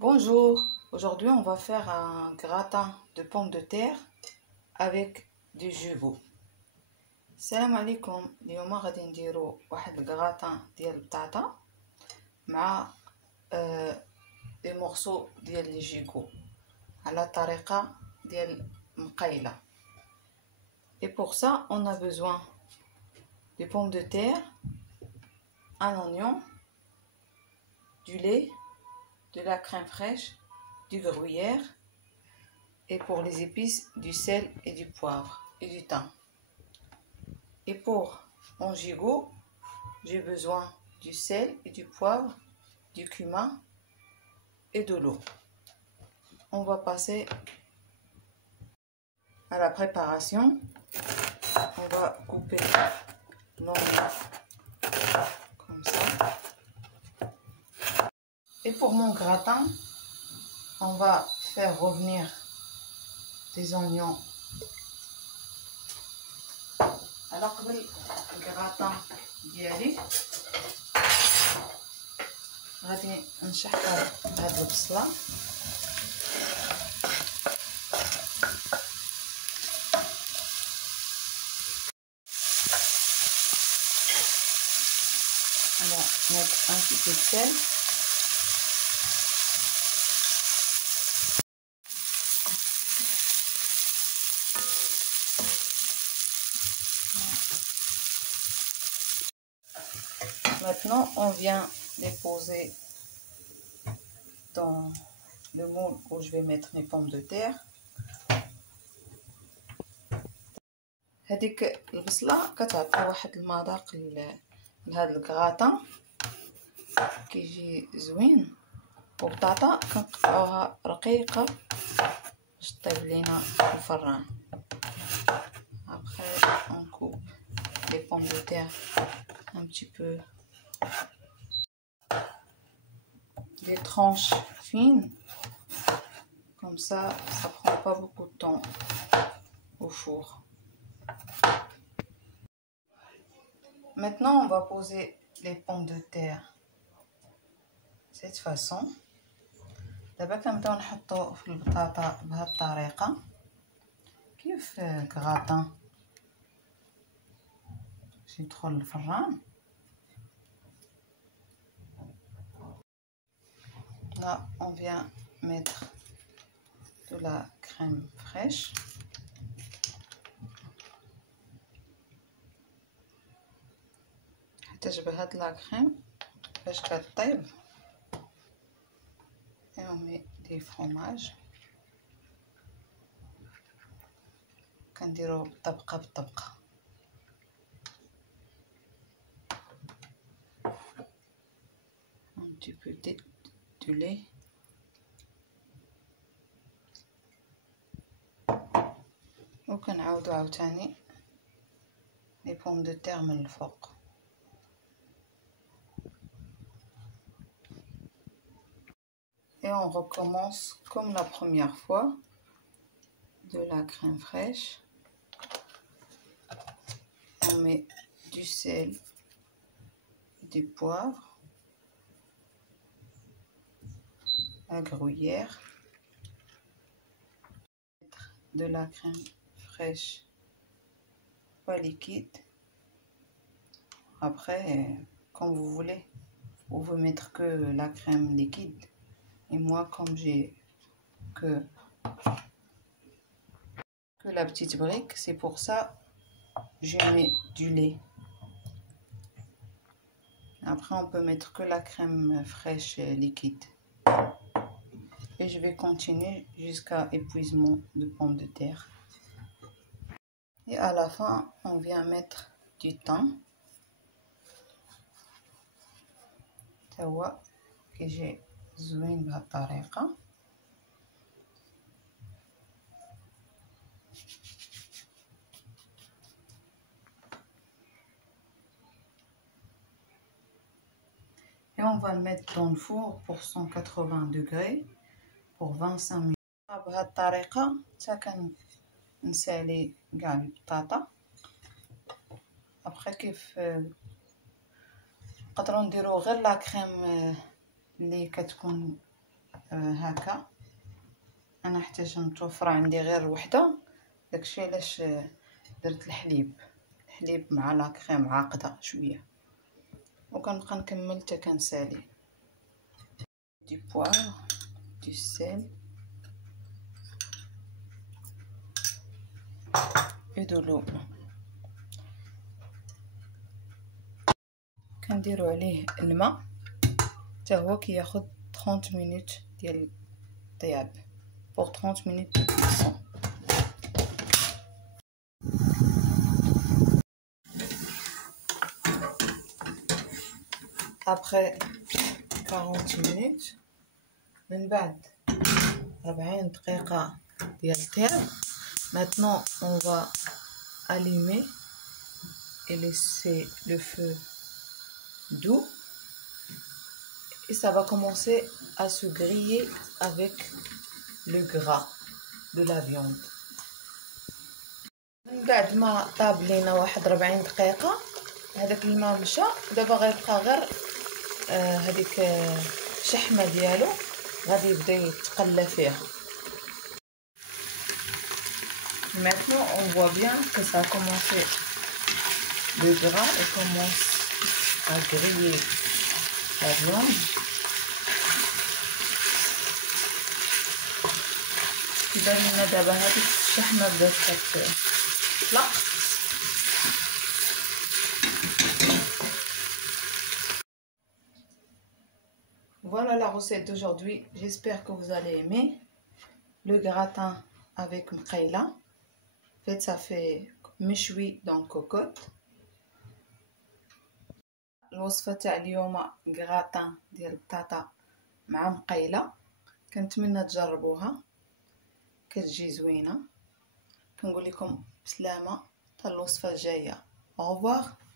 Bonjour, aujourd'hui on va faire un gratin de pommes de terre avec du jugos. السلام عليكم. اليوم غادي نديرو واحد الكراطان ديال البطاطا مع دي مورسو ديال لي جيغو على طريقه ديال مقيله. Et pour ça, on a besoin des pommes de terre, un oignon, du lait, de la crème fraîche, du gruyère et pour les épices, du sel et du poivre et du thym. Et pour mon gigot, j'ai besoin du sel et du poivre, du cumin et de l'eau. On va passer à la préparation. On va couper l'oignon comme ça. Et pour mon gratin, on va faire revenir des oignons. Alors que le gratin ديالي غادي نشحطو بهاد البصله on va mettre un petit peu de sel. Maintenant, on vient déposer dans le moule où je vais mettre mes pommes de terre. هذيك البصله كتعطي واحد المذاق لهذا الكراطان كيجي زوين، وبطاطا كنقطعوها رقيقه باش طيب لينا في الفران. Après on coupe les pommes de terre un petit peu des tranches fines, comme ça prend pas beaucoup de temps au four. Maintenant on va poser les pommes de terre de cette façon. دابا كنبداو نحطو في البطاطا بهذه الطريقه كيف كغاطان باش يدخل الفران. Là, on vient mettre de la crème fraîche. تشبه هاد لا كريم باش كطيب. Et on met des fromages. كنديرو طبقة بطبقة. Un petit peu du lait. وكنعاودو عاوتاني les pommes de terre من الفوق. Et on recommence comme la première fois, de la crème fraîche. On met du sel, du poivre, la gruyère, de la crème fraîche pas liquide. Après, comme vous voulez, vous pouvez mettre que la crème liquide. Et moi, comme j'ai que la petite brique, c'est pour ça je mets du lait. Après, on peut mettre que la crème fraîche liquide. Et je vais continuer jusqu'à épuisement de pommes de terre. Et à la fin, on vient mettre du thym. توا كيجي زوين بهذه الطريقة. Et on va le mettre dans le four pour 180 degrés pour 25 minutes. بهذه الطريقة حتى كنسالي كاع البطاطا. après كيف نقدروا نديرو غير لا كريم اللي كتكون هكا. انا احتاج متوفره عندي غير وحده، داكشي علاش درت الحليب مع لا كريم عاقده شويه، وكنبقى نكمل حتى كنسالي. دي بوار، دي سيل دو لو. كنديروا عليه الماء حتى هو كياخذ 30 مينوت ديال الطياب، pour 30 minutes de cuisson. Après 40 minutes من بعد 40 دقيقة ديال الطياب. Maintenant on va allumer et laisser le feu doux et ça va commencer à se griller avec le gras de la viande. من بعد ما طاب لينا واحد 40 دقيقة هذاك الماء مشى، دابا غيبقى غير هذيك الشحمة ديالو غادي يبدا يتقلى فيها. Maintenant on voit bien que ça a commencé, le gras et commence à griller la viande. كيبان لنا دابا هذيك الشحمة بدات كتطلق. Voilà la recette d'aujourd'hui, j'espère que vous allez aimer. Le gratin avec mqayla. En fait ça fait مشوي dans cocotte. الوصفة تاع اليوم gratin ديال البطاطا مع مقيلة، كنتمنى تجربوها، كتجي زوينة. كنقول لكم بسلامة حتى الوصفة الجاية. au revoir.